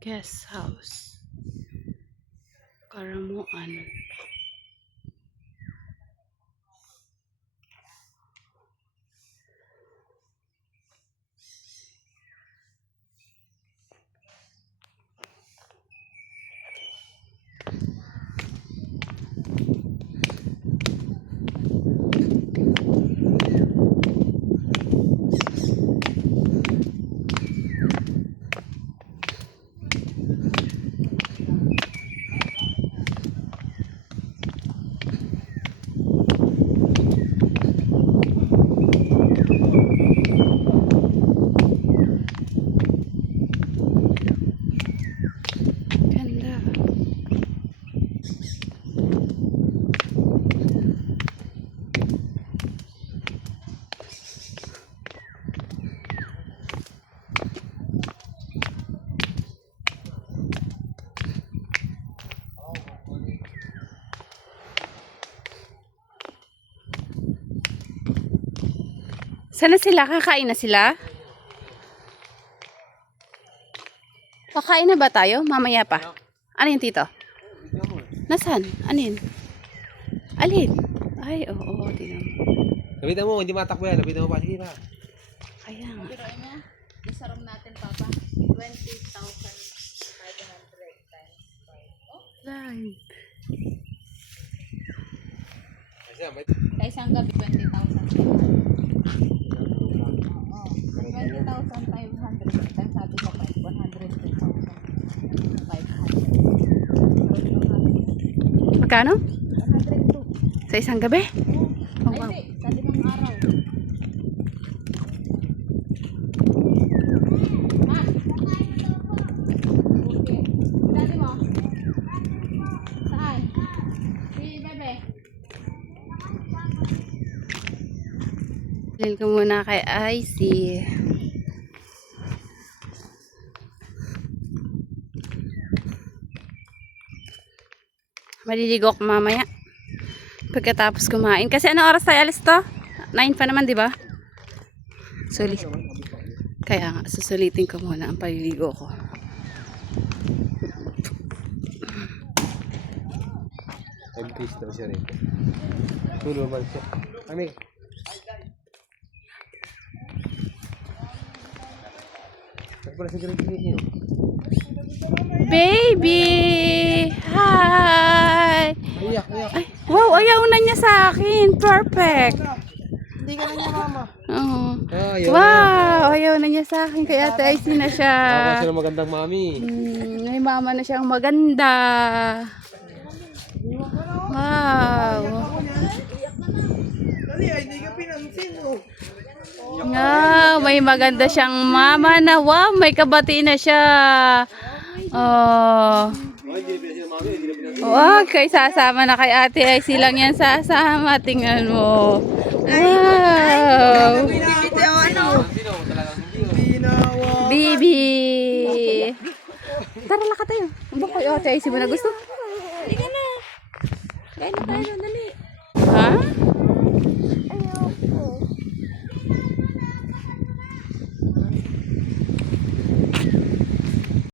Guest house. Karamuan. Ganda. Sana sila? Kakain na sila? Kakain na ba tayo? Mamaya pa. Ano yun, tito? Nasaan? Ano yun? Alin? Ay, oo, tingnan mo. Lapitan mo, hindi matakbo yan. Lapitan mo pa. Sige pa. Kaya nga. Pero ano, isa room natin, Papa. 20,500 times 5. Oh, Live. Kasi may... sa isang gabi, 20,000. Oo. 20,500 times sabi ko 102,500. Magkano? 102. Sa isang gabi? Oh, Ay, wow. di. Sa limang araw. Ma! Okay. Dali mo? Saan? Si Bebe. Bilhin ko muna kay Icy. Maliligo ko mamaya. Pagkatapos kumain. Kasi anong oras tayo alis to? 9 pa naman, di ba? Sulit. Kaya nga, susulitin ko muna ang paliligo ko. Nag-kiss daw siya rin. Tulo man siya. Kami. Nagpala sa grade niyo. Baby! Hi! Iyak, iyak. Ay, wow, ayaw na niya sa akin. Perfect. Hindi ka na niya, mama. Oo. Ayaw Wow, ayaw na niya sa akin. Kaya Ate Icy na siya. Ako siya ng magandang mami. May mama na siyang maganda. Wow. Dali, ay hindi ka pinansin, oh. Nga, may maganda siyang mama na. Wow, may kabati na siya. Oh. Ay, hindi pinansin ng mami, hindi na pinansin. Wow, kay sasama na kay Ate Icy lang yan sasama. Tingnan mo. Wow. Sino? Talagang hindi, oh. Baby. Tara, laka tayo. Ang bako yung Ate Icy mo na gusto? Halika na. Kain na tayo, dali.